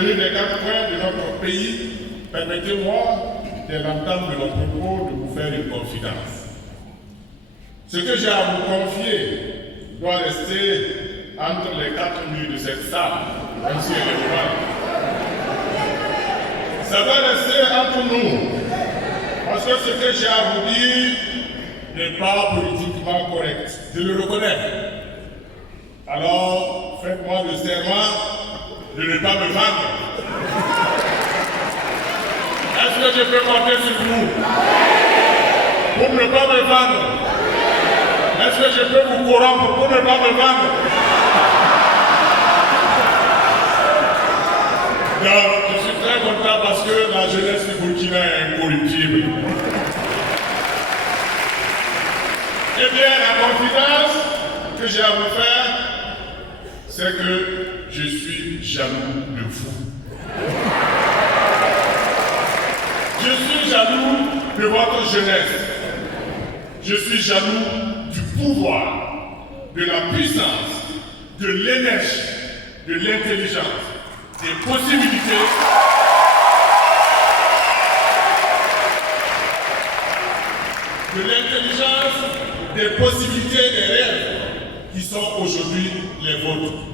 tenu des 4 coins de notre pays, permettez-moi, dès l'entame de mon propos, de vous faire une confidence. Ce que j'ai à vous confier doit rester entre les 4 murs de cette salle, même si elle est ouverte. Ça doit rester entre nous, parce que ce que j'ai à vous dire n'est pas politiquement correct. Je le reconnais. Alors, faites-moi le serment de ne pas me vendre. Est-ce que je peux compter sur vous pour ne pas me vendre? Est-ce que je peux vous corrompre pour ne pas me vendre? Non, je suis très content parce que la jeunesse du Burkina est incorruptible. Eh bien, la confidence que j'ai à vous faire, c'est que je suis jaloux de vous. Je suis jaloux de votre jeunesse. Je suis jaloux du pouvoir, de la puissance, de l'énergie, de l'intelligence, des possibilités. De l'intelligence, des possibilités, des rêves qui sont aujourd'hui les vôtres.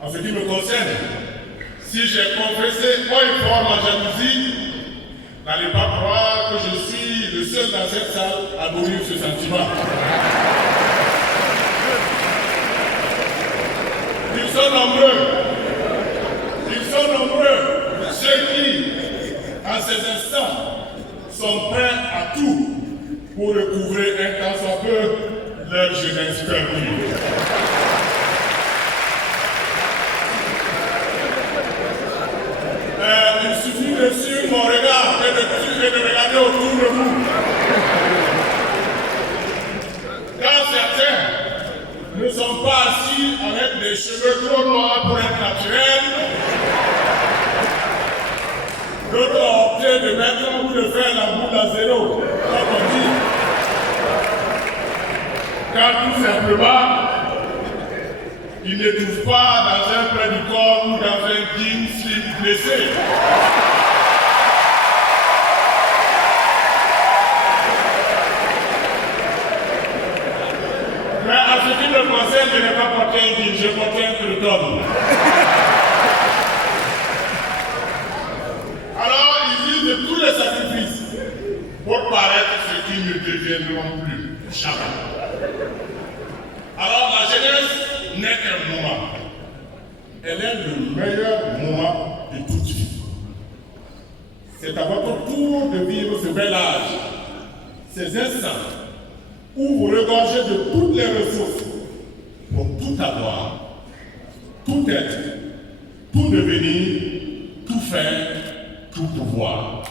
En ce qui me concerne, si j'ai confessé haut et fort ma jalousie, n'allez pas croire que je suis le seul dans cette salle à nourrir ce sentiment. Ils sont nombreux. Ils sont nombreux. Ceux qui, en ces instants, sont prêts à tout pour recouvrer un tant soit peu leur jeunesse perdue. Il suffit de suivre mon regard et de regarder autour de vous. Quand certains ne sont pas assis avec des cheveux trop noirs pour être naturels, d'autres ont opté de mettre ou de faire la boule à zéro, comme on dit. Car tout simplement, ils ne trouvent pas dans un plat du corps ou dans un jean slip blessé. Mais en ce qui me concerne, je n'ai pas porté un jean, j'ai porté un crouton. Alors, ils disent de tous les sacrifices pour paraître ce qu'ils ne deviendront plus. Jamais. Alors, la jeunesse n'est qu'un moment. Elle est le meilleur moment de toute vie. C'est à votre tour de vivre ce bel âge, ces instants où vous regorgez de toutes les ressources pour tout avoir, tout être, tout devenir, tout faire, tout pouvoir.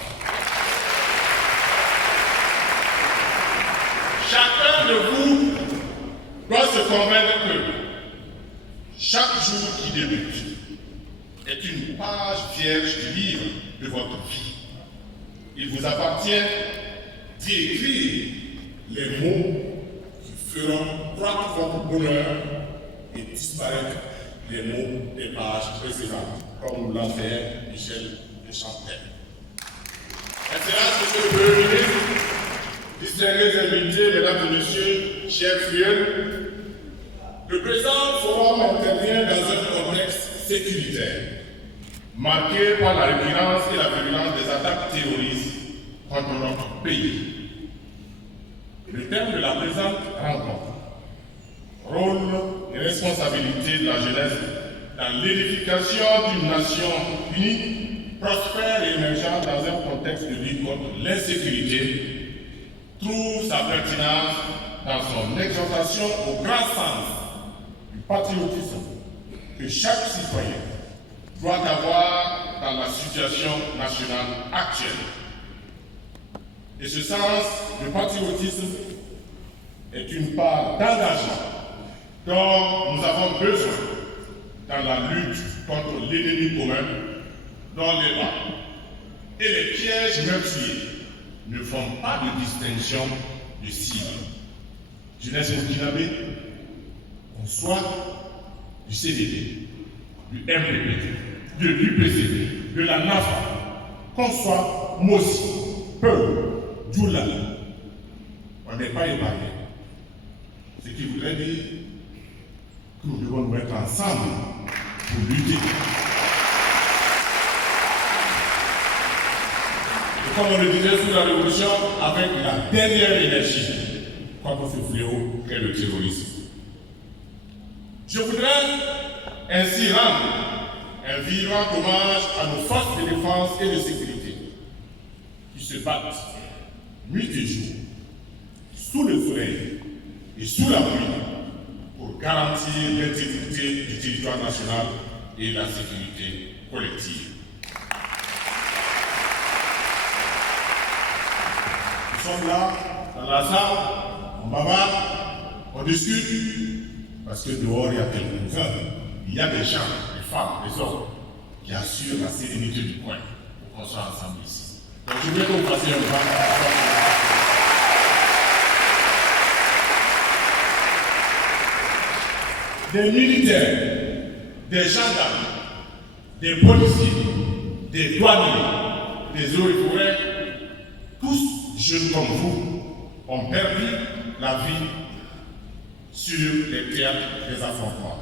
Chacun de vous doit se convaincre que chaque jour qui débute est une page vierge du livre de votre vie. Il vous appartient d'y écrire les mots qui feront croître votre bonheur et disparaître les mots des pages précédentes, comme l'a fait Michel de Chantelle. Excellence, Monsieur le Premier ministre, distingués invités, mesdames et messieurs, chers fidèles, le présent forum intervient dans un contexte sécuritaire, marqué par la récurrence et la virulence des attaques terroristes contre notre pays. Le thème de la présente rencontre, rôle et responsabilité de la jeunesse dans l'édification d'une nation unie, prospère et émergente dans un contexte de lutte contre l'insécurité, trouve sa pertinence dans son exhortation au grand sens du patriotisme que chaque citoyen doit avoir dans la situation nationale actuelle. Et ce sens de patriotisme est une part d'engagement dont nous avons besoin dans la lutte contre l'ennemi commun, dont les bas et les pièges meurtriers ne font pas de distinction de cible. Jeunesse burkinabé, qu'on soit du CDD, du MPP, de l'UPC, de la NAFA, qu'on soit Mossi, Peu, Djoula, on n'est pas épargné. Ce qui voudrait dire que nous devons nous mettre ensemble pour lutter. Et comme on le disait sous la Révolution, avec la dernière énergie contre ce fléau qu'est le terrorisme. Je voudrais ainsi rendre un vibrant hommage à nos forces de défense et de sécurité qui se battent nuit et jour, sous le soleil et sous la pluie, pour garantir l'intégrité du territoire national et la sécurité collective. Nous sommes là, dans la salle, on bavarde, on discute, parce que dehors il y a quelques-uns, il y a des gens, des femmes, des hommes, qui assurent la sérénité du coin pour qu'on soit ensemble ici. Donc je voulais que vous fassiez un pas. Des militaires, des gendarmes, des policiers, des douaniers, des eaux et forêts, tous jeunes comme vous, ont perdu la vie sur les théâtres des affrontements.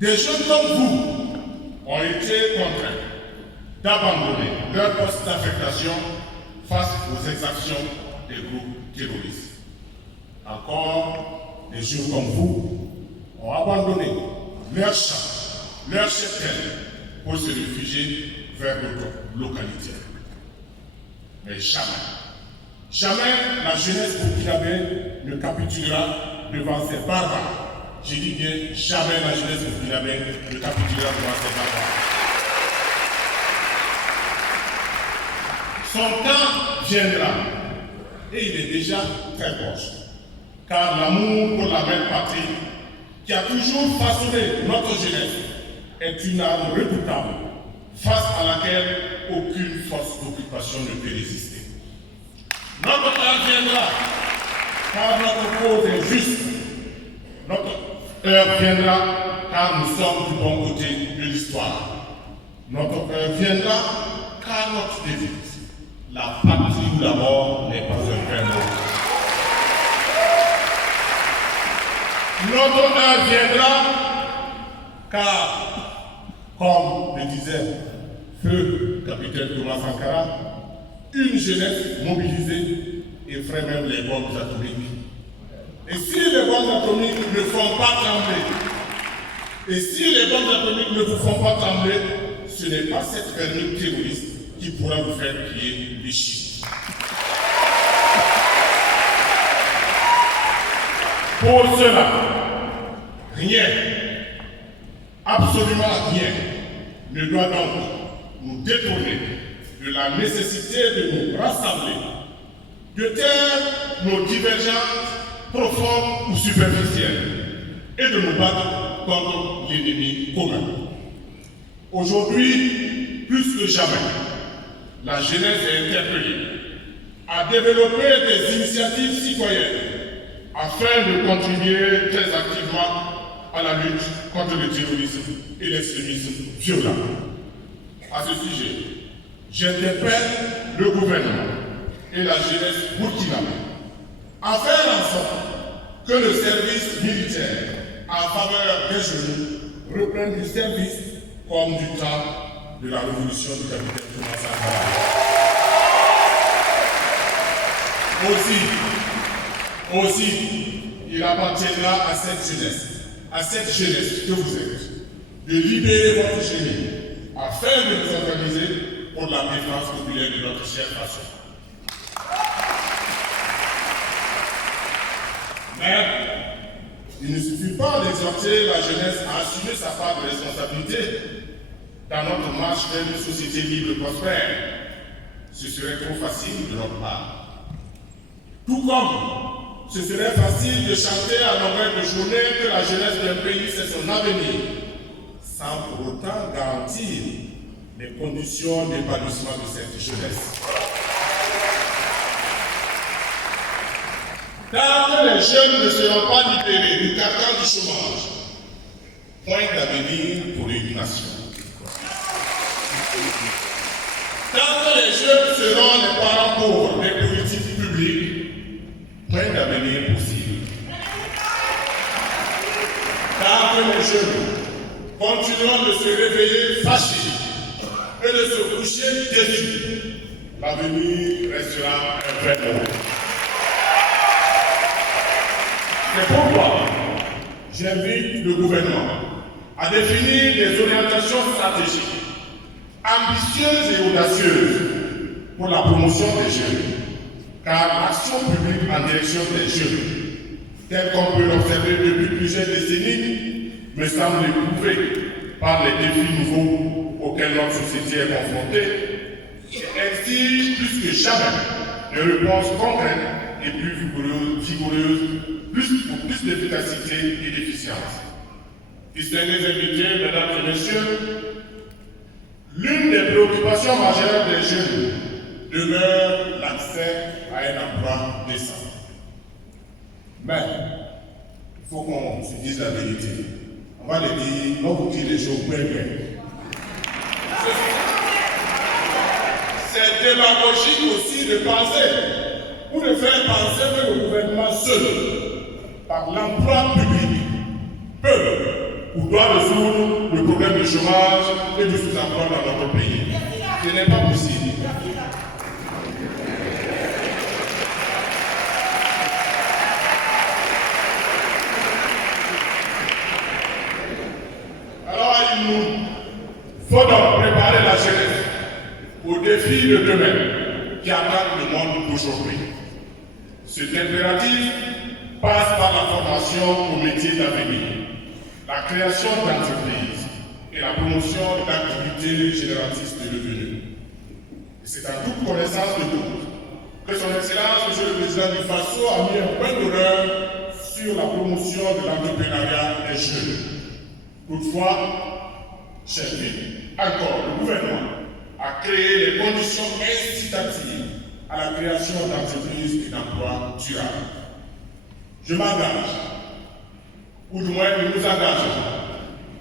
Des jeunes comme vous ont été contraints d'abandonner leur poste d'affectation face aux exactions des groupes terroristes. Encore, des jeunes comme vous ont abandonné leur champ, leur cheptel pour se réfugier vers d'autres localités. Mais jamais la jeunesse burkinabé ne capitulera devant ces barbares. Je dis bien, jamais la jeunesse burkinabé ne capitulera devant ces barbares. Son temps viendra, et il est déjà très proche, car l'amour pour la belle patrie, qui a toujours façonné notre jeunesse, est une arme redoutable face à laquelle aucune force d'occupation ne peut résister. Notre heure viendra, car notre cause est juste. Notre heure viendra, car nous sommes du bon côté de l'histoire. Notre heure viendra, car notre devise, la patrie ou la mort, n'est pas un vrai mot. Notre heure viendra, car, comme le disait feu capitaine Thomas Sankara, une jeunesse mobilisée effraie même les bombes atomiques. Et si les bombes atomiques ne font pas trembler, ce n'est pas cette vermine terroriste qui pourra vous faire plier les chiffres. Pour cela, rien, absolument rien, ne doit donc nous détourner de la nécessité de nous rassembler, de taire nos divergences profondes ou superficielles et de nous battre contre l'ennemi commun. Aujourd'hui, plus que jamais, la jeunesse est interpellée à développer des initiatives citoyennes afin de contribuer très activement à la lutte contre le terrorisme et l'extrémisme violent. À ce sujet, j'interpelle le gouvernement et la jeunesse burkinabé à faire en sorte que le service militaire en faveur des jeunes reprenne du service comme du temps de la révolution du capitaine Thomas Sankara. Aussi, il appartiendra à cette jeunesse que vous êtes, de libérer votre génie afin de nous organiser pour la défense populaire de notre chère nation. Mais il ne suffit pas d'exhorter la jeunesse à assumer sa part de responsabilité dans notre marche vers une société libre et prospère. Ce serait trop facile de notre part. Tout comme ce serait facile de chanter à longueur de journée que la jeunesse d'un pays c'est son avenir, sans pour autant garantir les conditions d'épanouissement de cette jeunesse. Tant que les jeunes ne seront pas libérés du carcan du chômage, point d'avenir pour une nation. Tant que les jeunes seront les parents pauvres des politiques publiques, point d'avenir possible. Tant que les jeunes continueront de se réveiller fâchés et de se coucher déçus, l'avenir restera un vrai moment. C'est pourquoi j'invite le gouvernement à définir des orientations stratégiques ambitieuses et audacieuses pour la promotion des jeunes, car l'action publique en direction des jeunes, telle qu'on peut l'observer depuis plusieurs décennies, me semble éprouvée par les défis nouveaux auxquels notre société est confrontée et exige plus que jamais des réponses concrètes et plus vigoureuses, pour plus d'efficacité et d'efficience. Distingués invités, mesdames et messieurs, l'une des préoccupations majeures des jeunes demeure l'accès à un emploi décent. Mais il faut qu'on se dise la vérité. On va le dire, on va vous dire les choses bien. C'est démagogique aussi de penser, ou de faire penser que le gouvernement seul, par l'emploi public, peut ou doit résoudre le problème du chômage et du sous-emploi dans notre pays. Ce n'est pas possible. Alors il nous faut donc préparer la jeunesse aux défis de demain qui attendent le monde d'aujourd'hui. Cet impératif passe par la formation aux métiers d'avenir, la création d'entreprises et la promotion d'activités génératrices de revenus. C'est en toute connaissance de cause que son Excellence, Monsieur le Président du FASO, a mis un point d'honneur sur la promotion de l'entrepreneuriat des jeunes. Toutefois, chers amis, encore le gouvernement a créé les conditions incitatives à la création d'entreprises et d'emplois durables. Je m'engage, ou du moins nous nous engageons,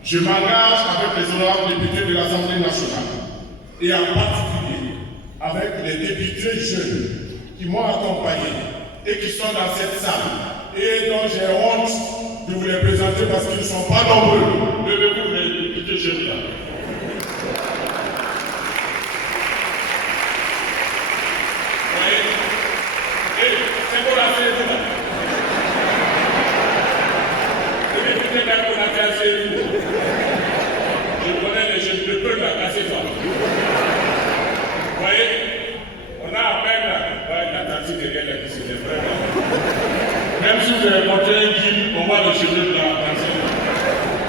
je m'engage avec les honorables députés de l'Assemblée nationale et en particulier avec les députés jeunes qui m'ont accompagné et qui sont dans cette salle et dont j'ai honte de vous les présenter parce qu'ils ne sont pas nombreux. Levez-vous les députés jeunes là. C'est pour la fête là. Les députés là qu'on a cassé vous. Je connais les jeunes de peu là, cassez-toi. Vous voyez, on a à peine la taxi derrière la qui se défrait. Même si vous avez monté un guide, on voit le cheveu de la taxi.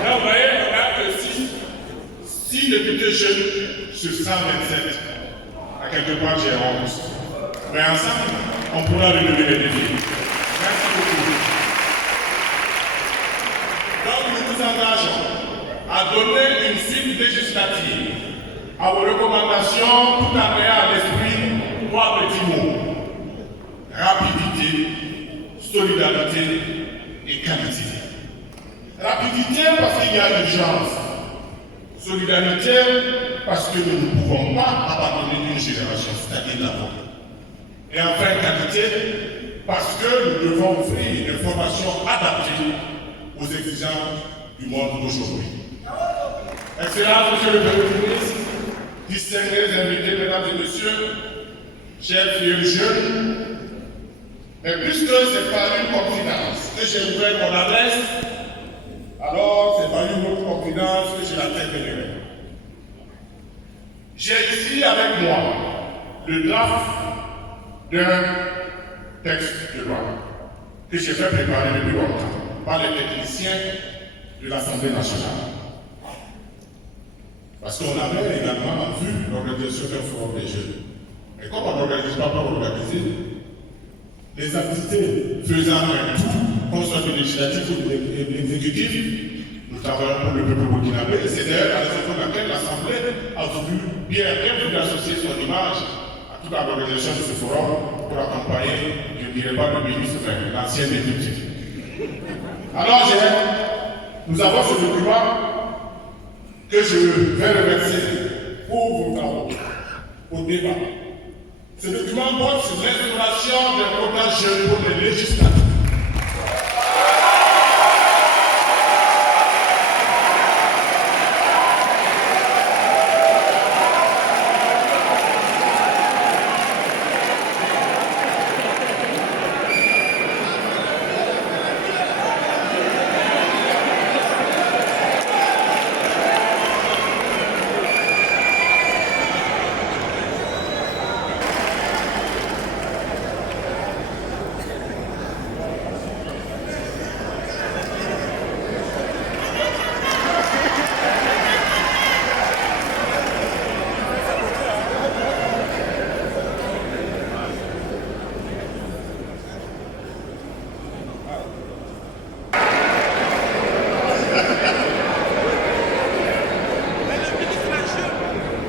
Là, vous voyez, on a que 6 députés jeunes sur 127. À quelque part, j'ai honte. Mais ensemble, on pourra relever les défis. Merci beaucoup. Donc nous nous engageons à donner une suite législative à vos recommandations tout en ayant à l'esprit 3 petits mots. Rapidité, solidarité et qualité. Rapidité parce qu'il y a urgence. Solidarité parce que nous ne pouvons pas abandonner une génération, c'est-à-dire la vôtre. Et enfin, qualité, parce que nous devons offrir une formation adaptée aux exigences du monde d'aujourd'hui. Excellence, Monsieur le Premier ministre, distingués invités, mesdames et messieurs, chers filles jeunes, mais puisque c'est par une confidence que j'ai ouvert mon adresse, alors c'est par une autre confidence que je la terminerai. J'ai ici avec moi le draft d'un texte de loi que j'ai fait préparer depuis longtemps par les techniciens de l'Assemblée nationale. Parce qu'on avait également vu l'organisation d'un forum des jeunes. Mais comme on n'organise pas pour organiser, les activités faisant un tout, qu'on soit de législatif ou de l'exécutif, nous travaillons pour le peuple burkinabé. Et c'est d'ailleurs la raison pour laquelle l'Assemblée a voulu bien voulu associer son image à toute l'organisation de ce forum pour accompagner, je ne dirais pas le ministre, mais l'ancien député. Alors, nous avons ce document que je vais remercier ouvre au débat. Ce document porte sur l'instauration d'un quota jeune pour les législatives.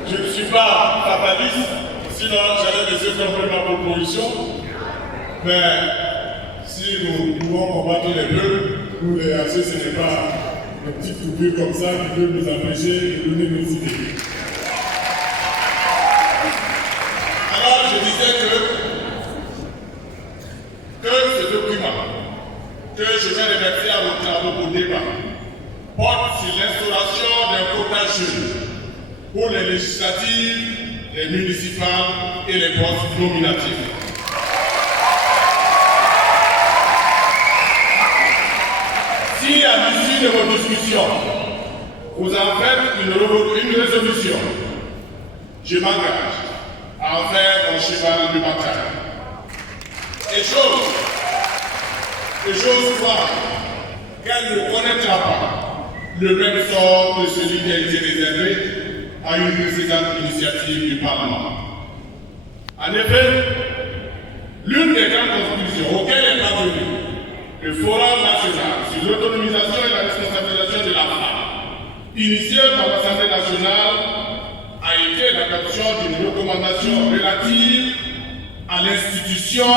Je ne suis pas fataliste, sinon j'allais laisser comprendre ma proposition. Mais si nous pouvons combattre les peuples, nous les hacher, ce n'est pas des petites coupures comme ça qui peuvent nous empêcher de donner nos idées. Alors je disais que ce document, que je vais remercier à vos travaux pour débat, porte sur l'instauration d'un quota jeune pour les législatives, les municipales et les postes nominatifs. Si à l'issue de vos discussions, vous en faites une résolution, je m'engage à en faire mon cheval de bataille. Et j'ose croire qu'elle ne connaîtra pas le même sort que celui qui a été réservé à une précédente initiative du Parlement. En effet, l'une des grandes conclusions auxquelles est parvenue le Forum national sur l'autonomisation et la responsabilisation de la femme, initié par l'Assemblée nationale, a été l'adoption d'une recommandation relative à l'institution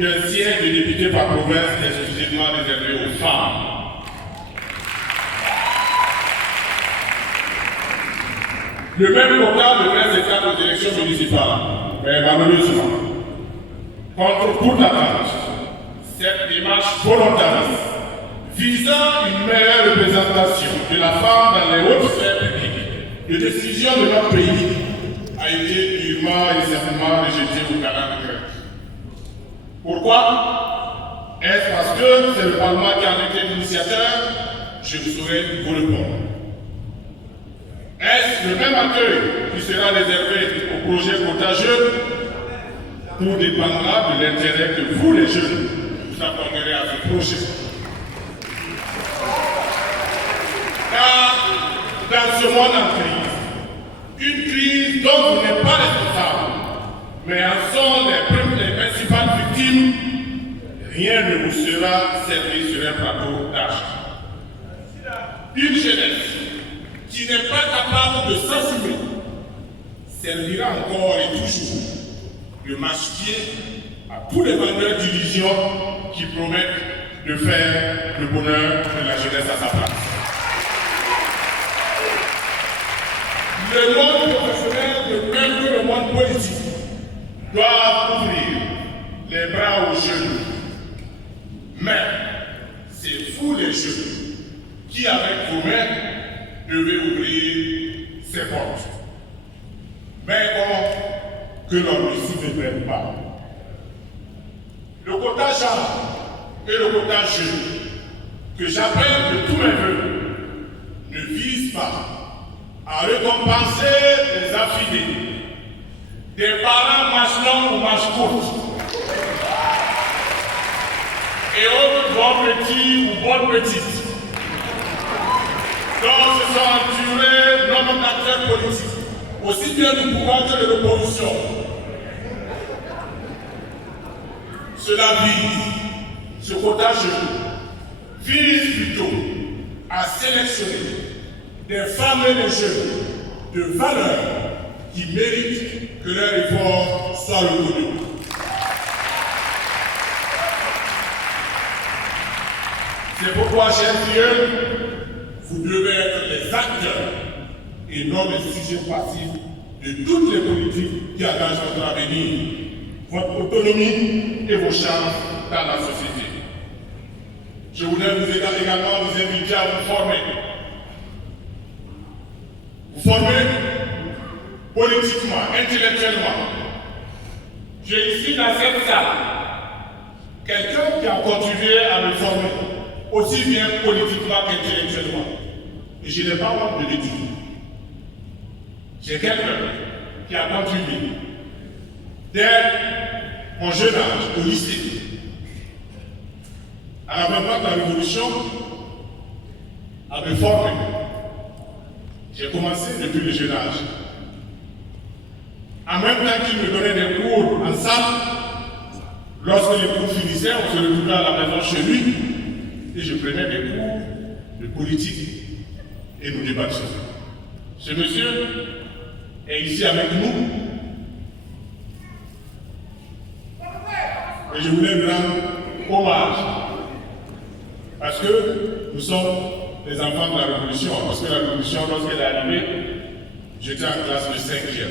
d'un siège de député par province exclusivement réservé aux femmes. Le même quota devrait s'étendre aux élections municipales, mais malheureusement, contre toute attente, cette démarche volontariste visant une meilleure représentation de la femme dans les hautes sphères publiques de décision de notre pays a été durement et certainement rejetée au Canada de Grèce. Pourquoi? Est-ce parce que c'est le Parlement qui en était l'initiateur? Je ne saurais vous répondre. Est-ce le même accueil qui sera réservé au projet contagieux? Tout dépendra de l'intérêt que vous, les jeunes, vous accorderez à ce projet. Car dans ce monde en crise, une crise dont vous n'êtes pas responsable, mais en sont les principales victimes, rien ne vous sera servi sur un plateau d'argent. Une jeunesse qui n'est pas capable de s'assumer servira encore et toujours de masquer à tous les vendeurs d'illusions qui promettent de faire le bonheur de la jeunesse à sa place. Le monde professionnel, de même que le monde politique, doit ouvrir les bras aux jeunes. Mais c'est vous les jeunes qui, avec vous-mêmes, devez ouvrir ces portes. Mais bon, que l'on ne s'y déprenne pas. Le quota genre et le quota jeune, que j'appelle de tous mes voeux, ne vise pas à récompenser les affidés, des parents marche longue ou marche courte, et autres bons petits ou bonnes petites, dont se sont entourés nombre d'acteurs politiques, aussi bien du pouvoir que de l'opposition. Cela vise, ce quota jeune, vise plutôt à sélectionner des femmes et des jeunes de valeur qui méritent que leur effort soit reconnu. C'est pourquoi, chers filles, vous devez être les acteurs et et non les sujets passifs de toutes les politiques qui engagent votre avenir, votre autonomie et vos chances dans la société. Je voudrais également vous inviter à vous former. Vous former politiquement, intellectuellement. J'ai ici dans cette salle quelqu'un qui a contribué à me former, aussi bien politiquement qu'intellectuellement. Et je n'ai pas honte de le dire. J'ai quelqu'un qui a contribué dès mon jeune âge au lycée, à l'avènement de la Révolution, à me former. J'ai commencé depuis le jeune âge. En même temps qu'il me donnait des cours en salle, lorsque les cours finissaient, on se retrouvait à la maison chez lui et je prenais des cours de politique et nous débattions. Ce monsieur est ici avec nous et je voulais lui rendre hommage parce que nous sommes les enfants de la Révolution, parce que la Révolution, lorsqu'elle est arrivée, j'étais en classe de 5e.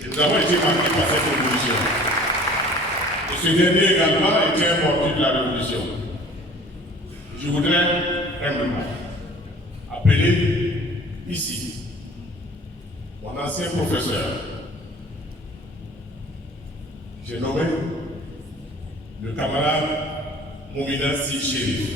Et nous avons été marqués par cette révolution. Et ce dernier également était un mordu de la révolution. Je voudrais humblement appeler ici mon ancien professeur. J'ai nommé le camarade Moumina Sy Chérif.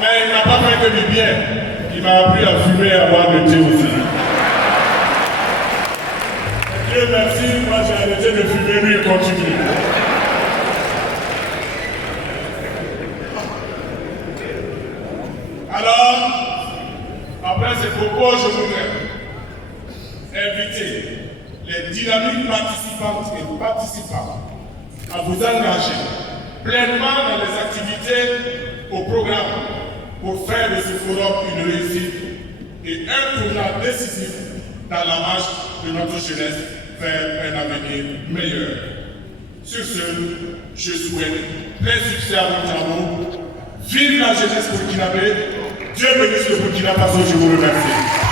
Mais il n'a pas fait que du bien. Il m'a appris à fumer et à boire le thé aussi. Dieu merci, moi j'ai arrêté de fumer, lui il continue. Alors, après ces propos, je voudrais inviter les dynamiques participantes et participants à vous engager pleinement dans les activités au programme pour faire de ce forum une réussite et un tournant décisif dans la marche de notre jeunesse vers un avenir meilleur. Sur ce, je souhaite plein succès à vos travaux. Vive la jeunesse burkinabé. Dieu bénisse le Burkina Faso, je vous remercie.